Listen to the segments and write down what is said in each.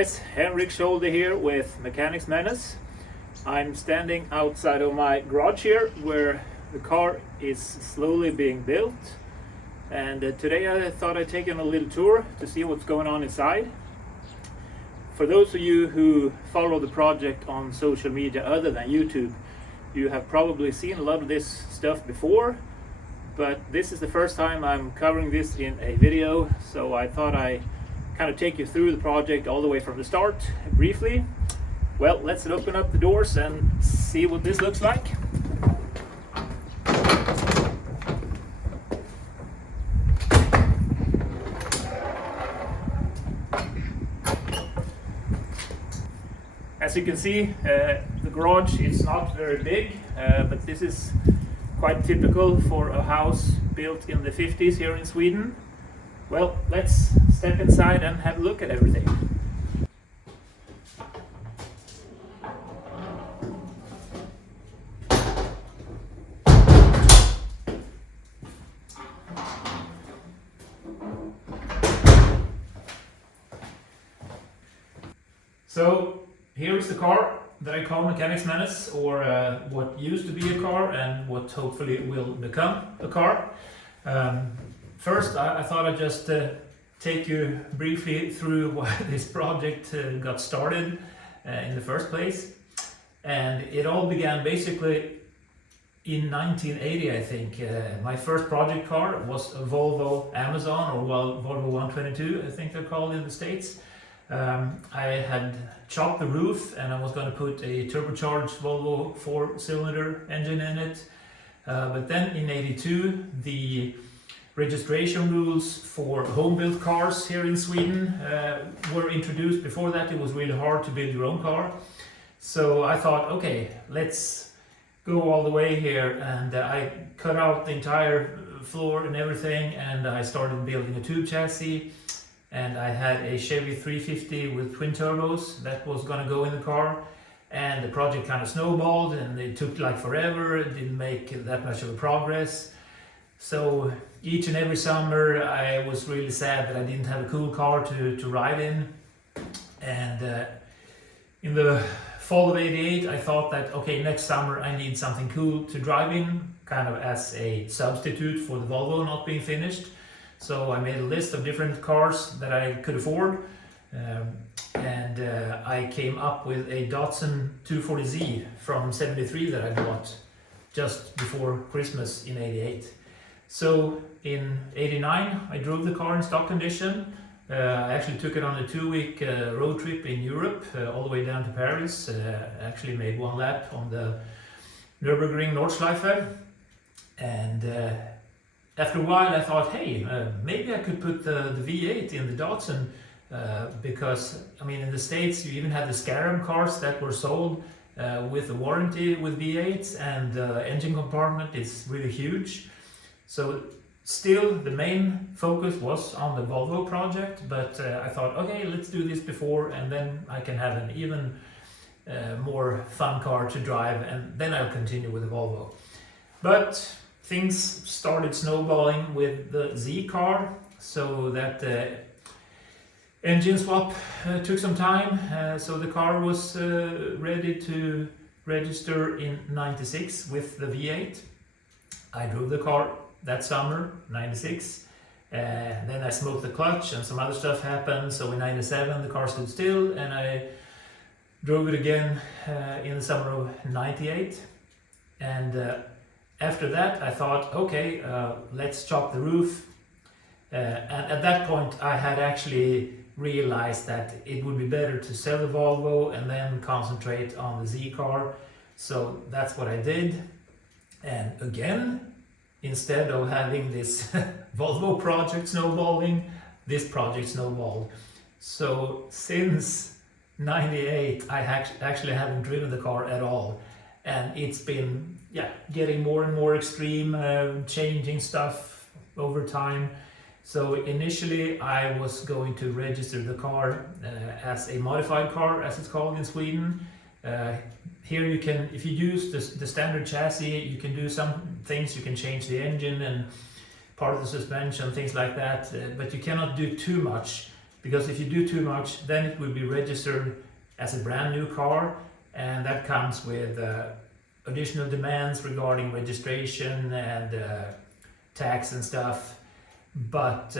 guys, Henrik Scholder here with Mechanix Menace. I'm standing outside of my garage here where the car is slowly being built, and today I thought I'd take on a little tour to see what's going on inside. For those of you who follow the project on social media other than YouTube, you have probably seen a lot of this stuff before, but this is the first time I'm covering this in a video, so I thought I'd kind of take you through the project all the way from the start briefly. Well, let's open up the doors and see what this looks like. As you can see, the garage is not very big, but this is quite typical for a house built in the 50s here in Sweden. Well, let's step inside and have a look at everything. So here is the car that I call Mechanix Menace, or what used to be a car and what hopefully will become a car. First, I thought I'd just take you briefly through why this project got started in the first place. And it all began basically in 1980, I think. My first project car was a Volvo Amazon, or Volvo 122, I think they're called in the States. I had chopped the roof and I was going to put a turbocharged Volvo 4-cylinder engine in it. But then in 82, the registration rules for home-built cars here in Sweden were introduced. Before that, it was really hard to build your own car. So I thought, okay, let's go all the way here. And I cut out the entire floor and everything, and I started building a tube chassis. And I had a Chevy 350 with twin turbos that was going to go in the car. And the project kind of snowballed, and it took like forever. It didn't make that much of a progress. So each and every summer I was really sad that I didn't have a cool car to ride in. And in the fall of 88 I thought that, okay, next summer I need something cool to drive in, kind of as a substitute for the Volvo not being finished. So I made a list of different cars that I could afford, and I came up with a Datsun 240Z from 73 that I bought just before Christmas in 88. So in 89 I drove the car in stock condition. I actually took it on a 2-week road trip in Europe, all the way down to Paris. Actually made one lap on the Nürburgring Nordschleife, and after a while I thought, hey, maybe I could put the V8 in the Datsun, because I mean, in the States you even had the Scarab cars that were sold with a warranty with V8s, and the engine compartment is really huge. So still the main focus was on the Volvo project, but I thought, okay, let's do this before, and then I can have an even more fun car to drive, and then I'll continue with the Volvo. But things started snowballing with the Z car, so that engine swap took some time. So the car was ready to register in 96 with the V8. I drove the car that summer, 96, and then I smoked the clutch and some other stuff happened. So in 97 the car stood still, and I drove it again in the summer of 98. And after that I thought, okay, let's chop the roof. And at that point I had actually realized that it would be better to sell the Volvo and then concentrate on the Z car. So that's what I did. And again, instead of having this Volvo project snowballing, this project snowballed. So since 98 I actually haven't driven the car at all, and it's been getting more and more extreme, changing stuff over time. So initially I was going to register the car as a modified car, as it's called in Sweden. Here you can, if you use the standard chassis, you can do some things. You can change the engine and part of the suspension, things like that, but you cannot do too much because if you do too much, then it will be registered as a brand new car, and that comes with additional demands regarding registration and tax and stuff. But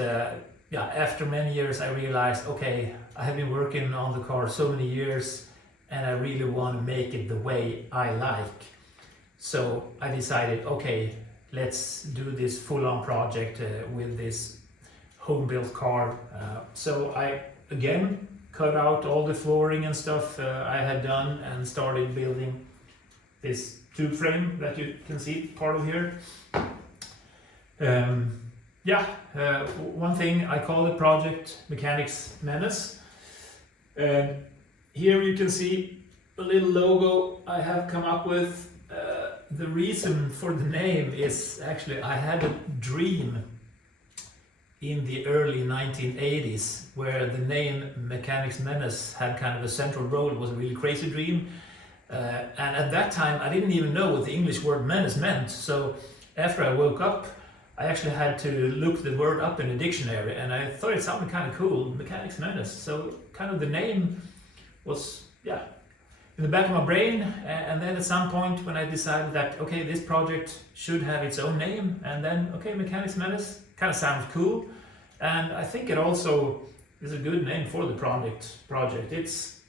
yeah, after many years I realized, okay, I have been working on the car so many years and I really want to make it the way I like. So I decided, okay, let's do this full-on project with this home-built car. So I again cut out all the flooring and stuff I had done and started building this tube frame that you can see part of here. Yeah, one thing, I call the project Mechanix Menace. Here you can see a little logo I have come up with. The reason for the name is actually I had a dream in the early 1980s where the name Mechanix Menace had kind of a central role. It was a really crazy dream. And at that time I didn't even know what the English word menace meant. So after I woke up, I actually had to look the word up in a dictionary, and I thought it sounded kind of cool, Mechanix Menace. So kind of the name was, yeah, in the back of my brain. And then at some point when I decided that, okay, this project should have its own name, and then, okay, Mechanix Menace kind of sounds cool. And I think it also is a good name for the project. It's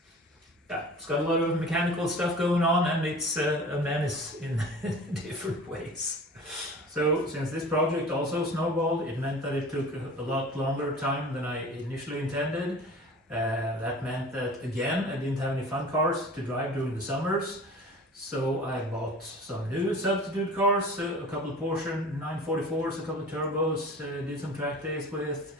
got a lot of mechanical stuff going on, and it's a menace in different ways. So since this project also snowballed, it meant that it took a lot longer time than I initially intended. That meant that, again, I didn't have any fun cars to drive during the summers. So I bought some new substitute cars, a couple of Porsche 944s, a couple of turbos, did some track days with.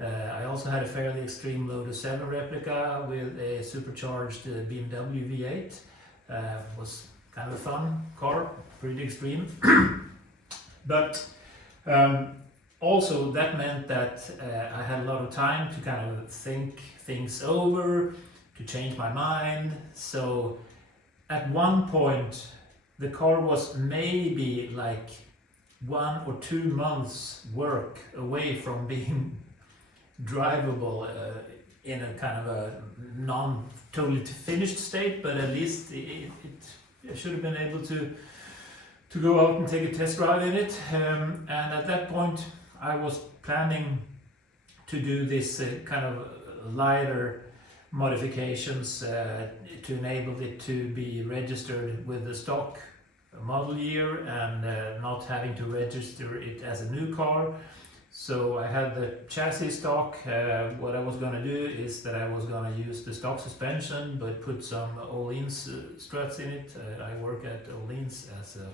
I also had a fairly extreme Lotus 7 replica with a supercharged BMW V8. Was kind of a fun car, pretty extreme. But also that meant that I had a lot of time to kind of think things over, to change my mind. So at one point the car was maybe like 1 or 2 months work away from being drivable in a kind of a non-totally finished state, but at least it should have been able to go out and take a test drive in it. And at that point I was planning to do this kind of lighter modifications to enable it to be registered with the stock model year and not having to register it as a new car. So I had the chassis stock. What I was going to do is that I was going to use the stock suspension but put some Öhlins struts in it. I work at Öhlins as a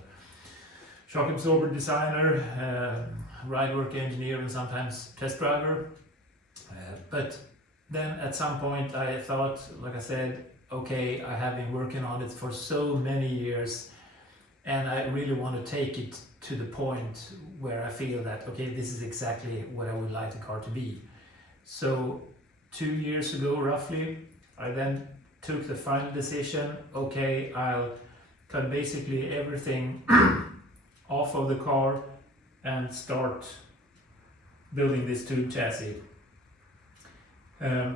shock absorber designer, ride work engineer, and sometimes test driver. But then at some point I thought, like I said, okay, I have been working on it for so many years and I really want to take it to the point where I feel that, okay, this is exactly what I would like the car to be. So 2 years ago roughly, I then took the final decision, okay, I'll cut basically everything off of the car and start building this tube chassis.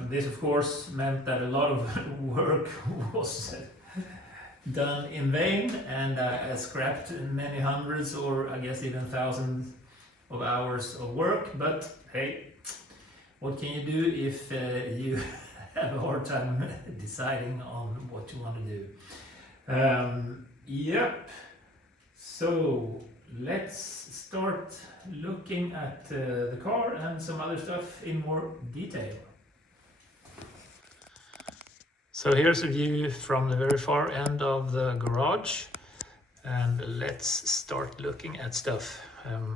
This of course meant that a lot of work was done in vain, and I scrapped many hundreds or I guess even thousands of hours of work. But hey, what can you do if you have a hard time deciding on what you want to do? Yep. So let's start looking at the car and some other stuff in more detail. So here's a view from the very far end of the garage, and let's start looking at stuff.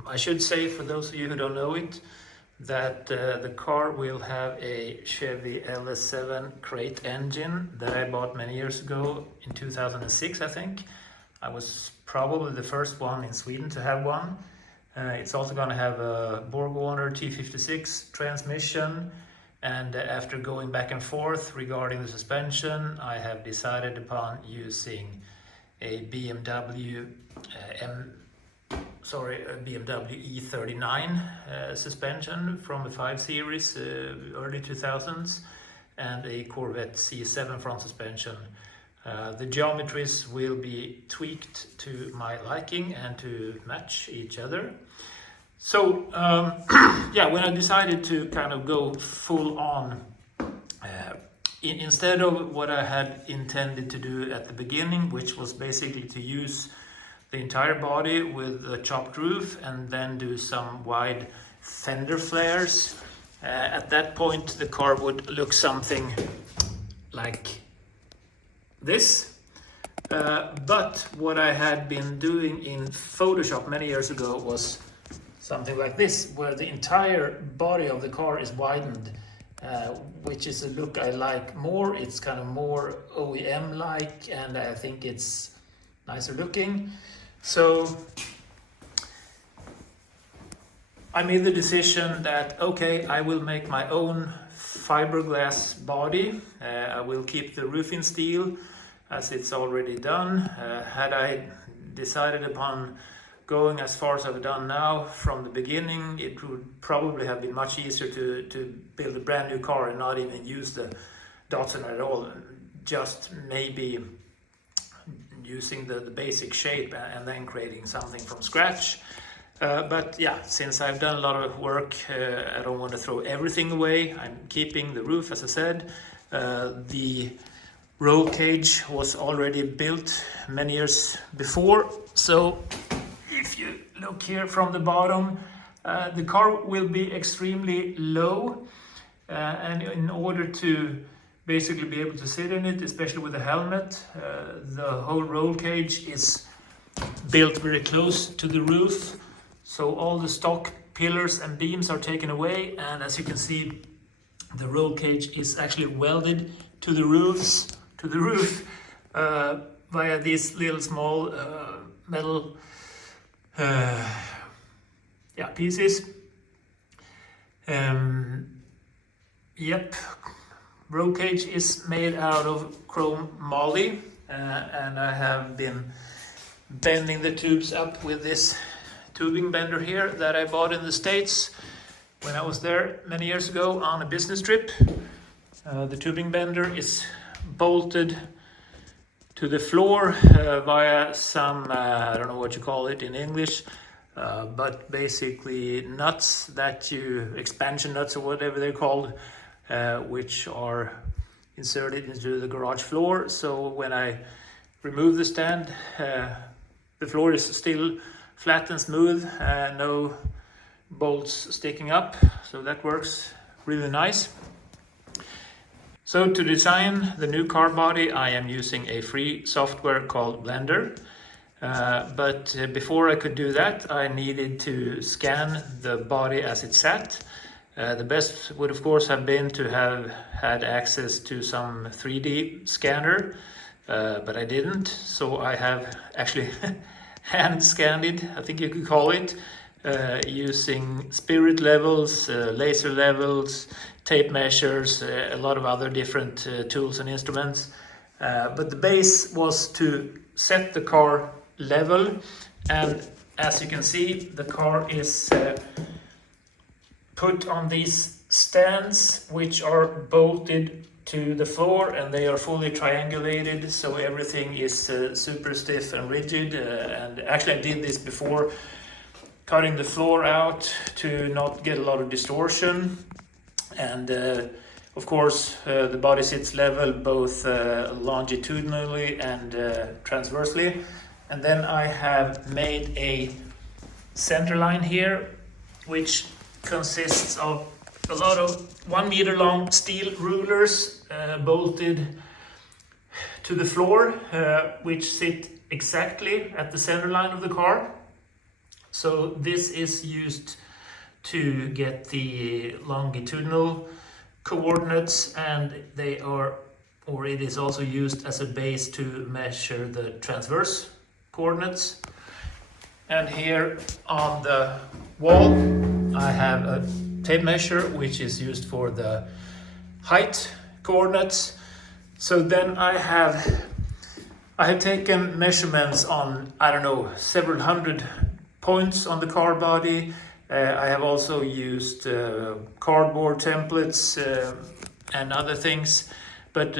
I should say, for those of you who don't know it, that the car will have a Chevy LS7 crate engine that I bought many years ago, in 2006 I think. I was probably the first one in Sweden to have one. It's also going to have a BorgWarner T56 transmission, and after going back and forth regarding the suspension, I have decided upon using a BMW BMW E39 suspension from the 5 Series, early 2000s, and a Corvette C7 front suspension. The geometries will be tweaked to my liking and to match each other. So yeah, when I decided to kind of go full on, instead of what I had intended to do at the beginning, which was basically to use the entire body with a chopped roof and then do some wide fender flares, at that point the car would look something like this. But what I had been doing in Photoshop many years ago was something like this, where the entire body of the car is widened, which is a look I like more. It's kind of more OEM-like, and I think it's nicer looking. So I made the decision that, okay, I will make my own fiberglass body. I will keep the roof in steel as it's already done. Had I decided upon going as far as I've done now from the beginning, it would probably have been much easier to build a brand new car and not even use the Datsun at all, just maybe using the basic shape and then creating something from scratch. But yeah, since I've done a lot of work, I don't want to throw everything away. I'm keeping the roof, as I said. The roll cage was already built many years before, so if you look here from the bottom, the car will be extremely low, and in order to basically be able to sit in it, especially with a helmet, the whole roll cage is built very close to the roof, so all the stock pillars and beams are taken away, and as you can see, the roll cage is actually welded to the roof via these little small metal pieces. Yep, roll cage is made out of chrome moly, and I have been bending the tubes up with this tubing bender here that I bought in the States when I was there many years ago on a business trip. The tubing bender is bolted to the floor via some, I don't know what you call it in English, but basically nuts that expansion nuts or whatever they're called, which are inserted into the garage floor. So when I remove the stand, the floor is still flat and smooth, no bolts sticking up, so that works really nice. So to design the new car body, I am using a free software called Blender. But before I could do that, I needed to scan the body as it sat. The best would of course have been to have had access to some 3D scanner, but I didn't. So I have actually hand scanned it, I think you could call it, using spirit levels, laser levels, tape measures, a lot of other different tools and instruments. But the base was to set the car level, and as you can see, the car is put on these stands which are bolted to the floor, and they are fully triangulated, so everything is super stiff and rigid. And actually I did this before cutting the floor out to not get a lot of distortion. And of course the body sits level both longitudinally and transversely. And then I have made a center line here, which consists of a lot of 1 meter long steel rulers bolted to the floor, which sit exactly at the center line of the car. So this is used to get the longitudinal coordinates, and it is also used as a base to measure the transverse coordinates. And here on the wall I have a tape measure which is used for the height coordinates. So then I have taken measurements on, I don't know, several hundred points on the car body. I have also used cardboard templates and other things. But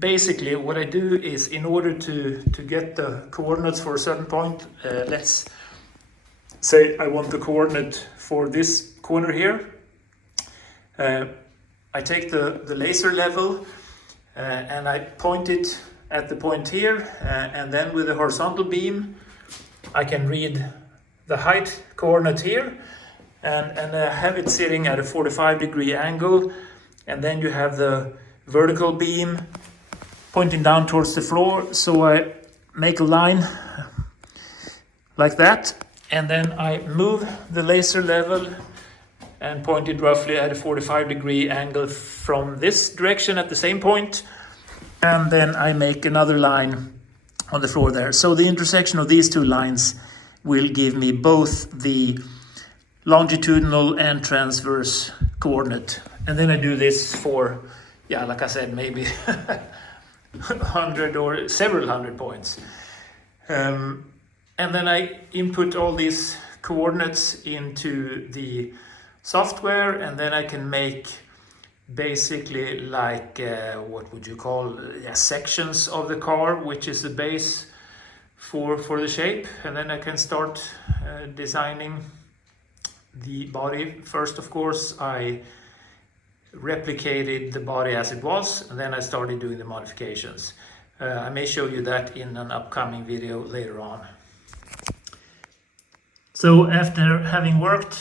basically what I do is, in order to get the coordinates for a certain point, let's say I want the coordinate for this corner here. I take the laser level and I point it at the point here, and then with the horizontal beam I can read the height coordinate here, and have it sitting at a 45-degree angle, and then you have the vertical beam pointing down towards the floor. So I make a line like that, and then I move the laser level and point it roughly at a 45-degree angle from this direction at the same point, and then I make another line on the floor there. So the intersection of these two lines will give me both the longitudinal and transverse coordinate. And then I do this for, yeah, like I said, maybe 100 or several hundred points. And then I input all these coordinates into the software, and then I can make basically like what would you call sections of the car, which is the base for the shape. And then I can start designing the body. First, of course, I replicated the body as it was, and then I started doing the modifications. I may show you that in an upcoming video later on. So after having worked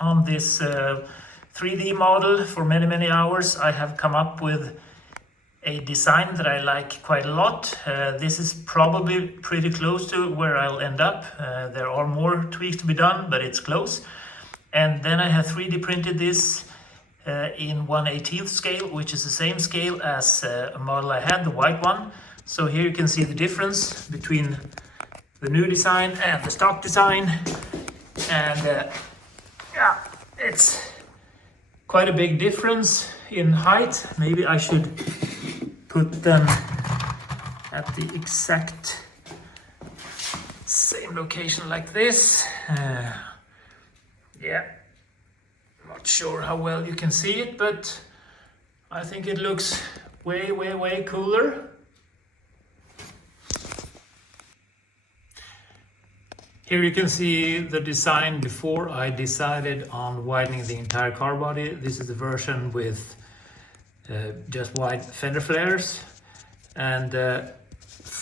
on this 3D model for many hours, I have come up with a design that I like quite a lot. This is probably pretty close to where I'll end up. There are more tweaks to be done, but it's close. And then I have 3D printed this in 1/18 scale, which is the same scale as a model I had, the white one. So here you can see the difference between the new design and the stock design. And yeah, it's quite a big difference in height. Maybe I should put them at the exact same location like this. Yeah, not sure how well you can see it, but I think it looks way cooler. Here you can see the design before I decided on widening the entire car body. This is the version with just wide fender flares. And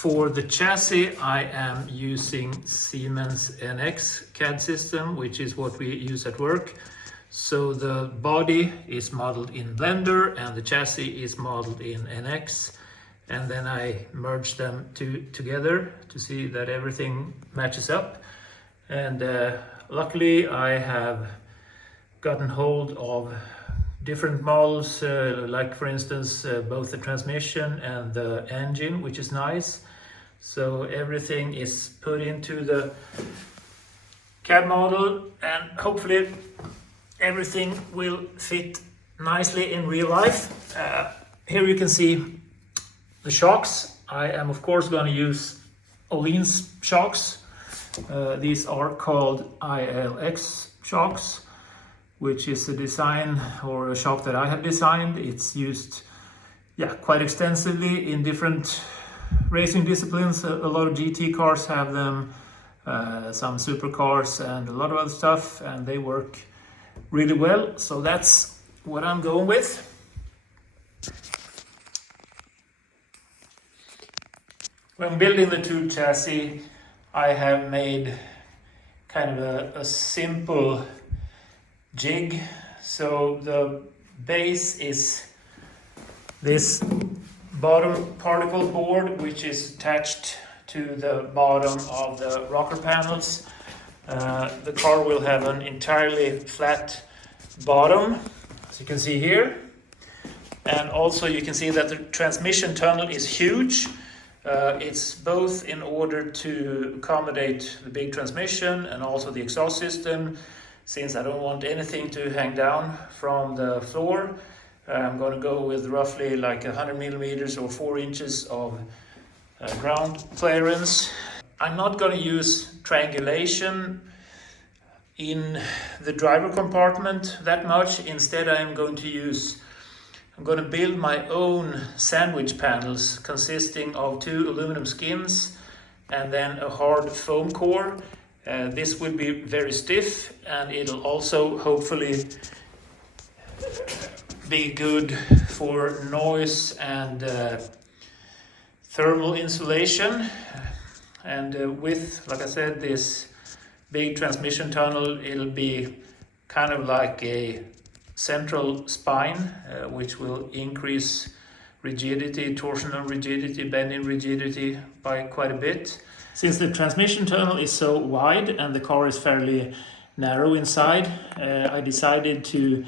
for the chassis, I am using Siemens NX CAD system, which is what we use at work. So the body is modeled in Blender and the chassis is modeled in NX. And then I merge them together to see that everything matches up. And luckily I have gotten hold of different models, like for instance both the transmission and the engine, which is nice. So everything is put into the CAD model, and hopefully everything will fit nicely in real life. Here you can see the shocks. I am of course going to use Öhlins shocks. These are called ILX shocks, which is a design or a shock that I have designed. It's used quite extensively in different racing disciplines. A lot of GT cars have them, some supercars and a lot of other stuff, and they work really well. So that's what I'm going with. When building the two chassis, I have made kind of a simple jig. So the base is this bottom particle board, which is attached to the bottom of the rocker panels. The car will have an entirely flat bottom, as you can see here. And also you can see that the transmission tunnel is huge. It's both in order to accommodate the big transmission and also the exhaust system. Since I don't want anything to hang down from the floor, I'm going to go with roughly like 100 millimeters or 4 inches of ground clearance. I'm not going to use triangulation in the driver compartment that much. Instead, I'm going to build my own sandwich panels consisting of 2 aluminum skins and then a hard foam core. This will be very stiff, and it'll also hopefully be good for noise and thermal insulation. And with, like I said, this big transmission tunnel, it'll be kind of like a central spine, which will increase rigidity, torsional rigidity, bending rigidity by quite a bit. Since the transmission tunnel is so wide and the car is fairly narrow inside, I decided to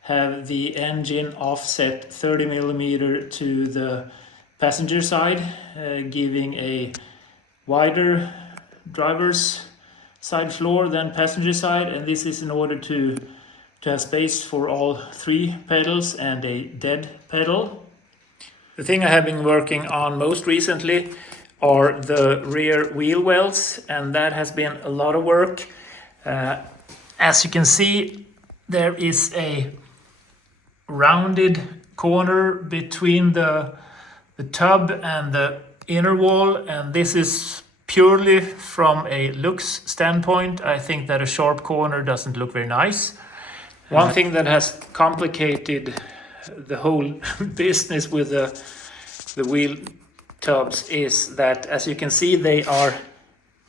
have the engine offset 30 millimeter to the passenger side, giving a wider driver's side floor than passenger side, and this is in order to have space for all 3 pedals and a dead pedal. The thing I have been working on most recently are the rear wheel wells, and that has been a lot of work. As you can see, there is a rounded corner between the tub and the inner wall, and this is purely from a looks standpoint. I think that a sharp corner doesn't look very nice. One thing that has complicated the whole business with the wheel tubs is that, as you can see, they are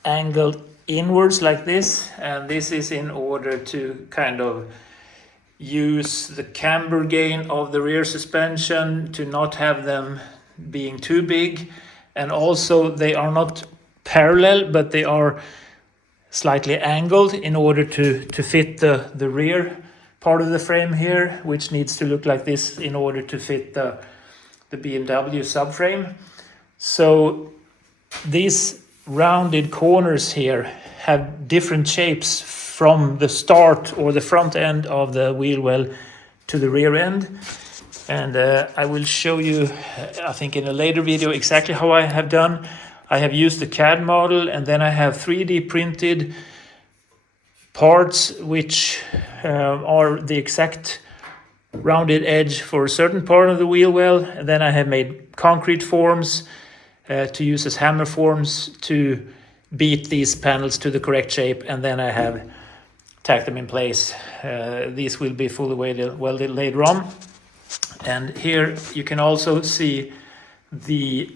angled inwards like this, and this is in order to kind of use the camber gain of the rear suspension to not have them being too big. And also they are not parallel, but they are slightly angled in order to fit the rear part of the frame here, which needs to look like this in order to fit the BMW subframe. So these rounded corners here have different shapes from the start or the front end of the wheel well to the rear end. And I will show you, I think in a later video, exactly how I have done. I have used the CAD model, and then I have 3D printed parts which are the exact rounded edge for a certain part of the wheel well. And then I have made concrete forms to use as hammer forms to beat these panels to the correct shape, and then I have tacked them in place. These will be fully welded later on. And here you can also see the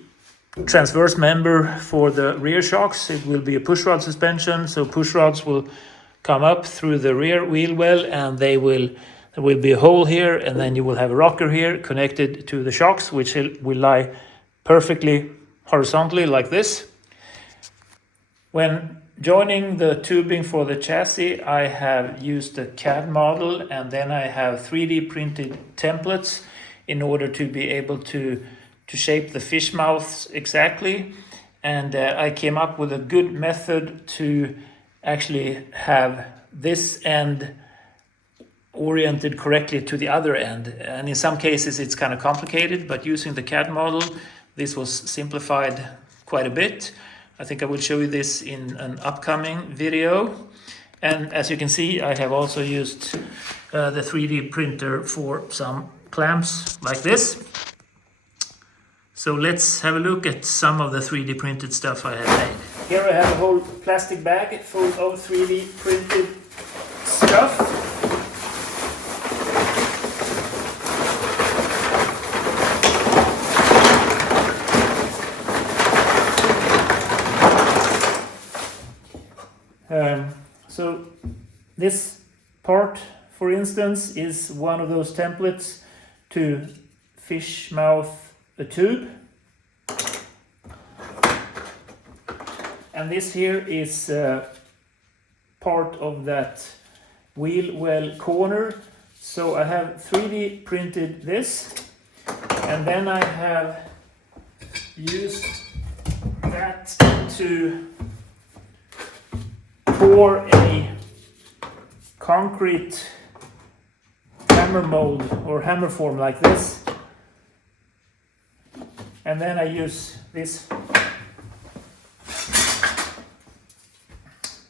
transverse member for the rear shocks. It will be a pushrod suspension, so push rods will come up through the rear wheel well, and there will be a hole here, and then you will have a rocker here connected to the shocks, which will lie perfectly horizontally like this. When joining the tubing for the chassis, I have used the CAD model, and then I have 3D printed templates in order to be able to shape the fish mouths exactly. And I came up with a good method to actually have this end oriented correctly to the other end. And in some cases it's kind of complicated, but using the CAD model, this was simplified quite a bit. I think I will show you this in an upcoming video. And as you can see, I have also used the 3D printer for some clamps like this. So let's have a look at some of the 3D printed stuff I have made. Here I have a whole plastic bag full of 3D printed stuff. So this part, for instance, is one of those templates to fish mouth a tube. And this here is part of that wheel well corner. So I have 3D printed this, and then I have used that to pour a concrete hammer mold or hammer form like this, and then I use this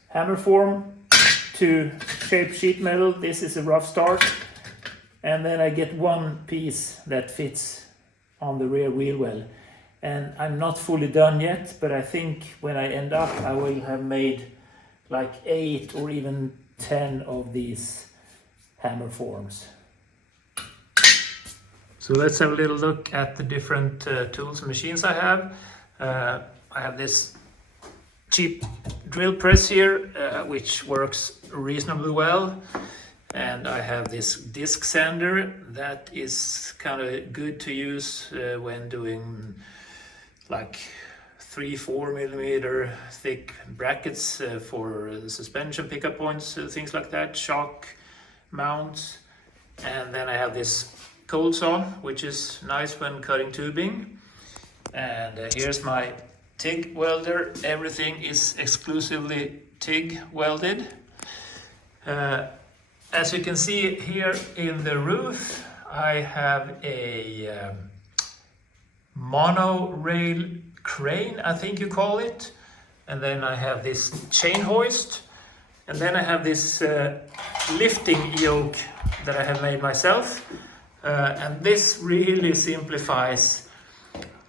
hammer form to shape sheet metal. This is a rough start. And then I get one piece that fits on the rear wheel well. And I'm not fully done yet, but I think when I end up, I will have made like 8 or even 10 of these hammer forms. So let's have a little look at the different tools and machines I have. I have this cheap drill press here, which works reasonably well. And I have this disc sander that is kind of good to use when doing like 3-4 millimeter thick brackets for suspension pickup points, things like that, shock mounts. And then I have this cold saw, which is nice when cutting tubing. And here's my TIG welder. Everything is exclusively TIG welded. As you can see here in the roof, I have a monorail crane, I think you call it. And then I have this chain hoist. And then I have this lifting yoke that I have made myself. And this really simplifies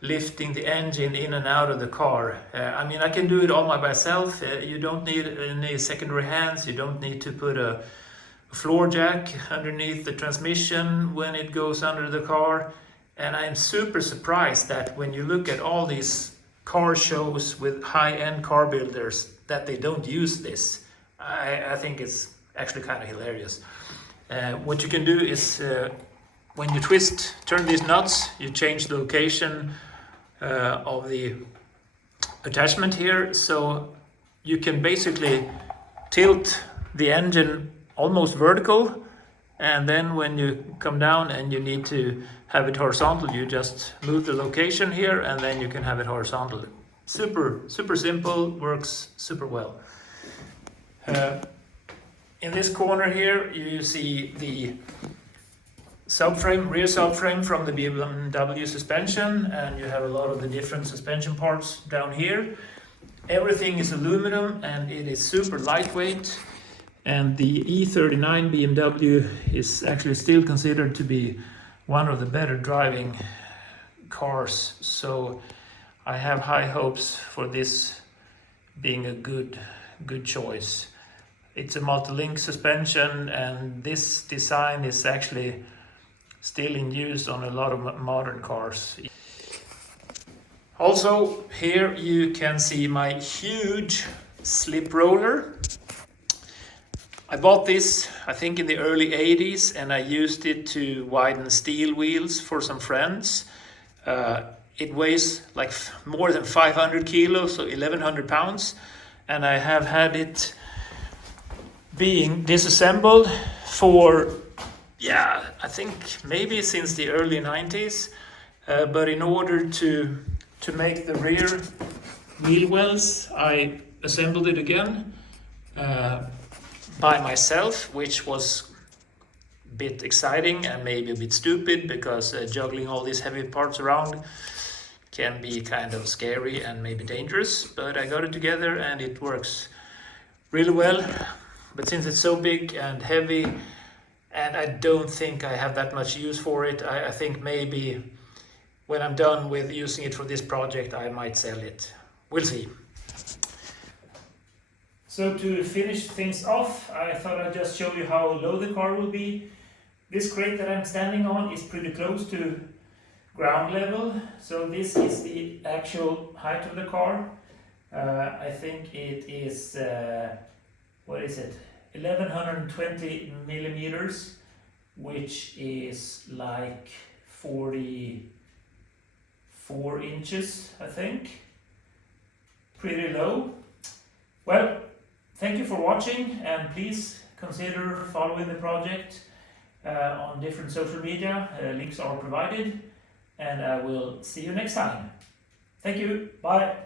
lifting the engine in and out of the car. I mean, I can do it all by myself. You don't need any secondary hands. You don't need to put a floor jack underneath the transmission when it goes under the car. And I'm super surprised that when you look at all these car shows with high-end car builders, that they don't use this. I think it's actually kind of hilarious. What you can do is when you turn these nuts, you change the location of the attachment here, so you can basically tilt the engine almost vertical, and then when you come down and you need to have it horizontal, you just move the location here and then you can have it horizontal. Super simple, works super well. In this corner here you see the rear subframe from the BMW suspension, and you have a lot of the different suspension parts down here. Everything is aluminum and it is super lightweight, and the E39 BMW is actually still considered to be one of the better driving cars, so I have high hopes for this being a good choice. It's a multi-link suspension, and this design is actually still in use on a lot of modern cars. Also, here you can see my huge slip roller. I bought this, I think, in the early 80s, and I used it to widen steel wheels for some friends. It weighs like more than 500 kilos, so 1,100 pounds, and I have had it being disassembled for, I think maybe since the early 90s, but in order to make the rear wheel wells, I assembled it again by myself, which was a bit exciting and maybe a bit stupid, because juggling all these heavy parts around can be kind of scary and maybe dangerous, but I got it together and it works really well. But since it's so big and heavy, and I don't think I have that much use for it, I think maybe when I'm done with using it for this project, I might sell it. We'll see. So to finish things off, I thought I'd just show you how low the car will be. This crate that I'm standing on is pretty close to ground level, so this is the actual height of the car. I think it is, what is it? 1120 millimeters, which is like 44 inches, I think. Pretty low. Well, thank you for watching, and please consider following the project on different social media. Links are provided, and I will see you next time. Thank you. Bye.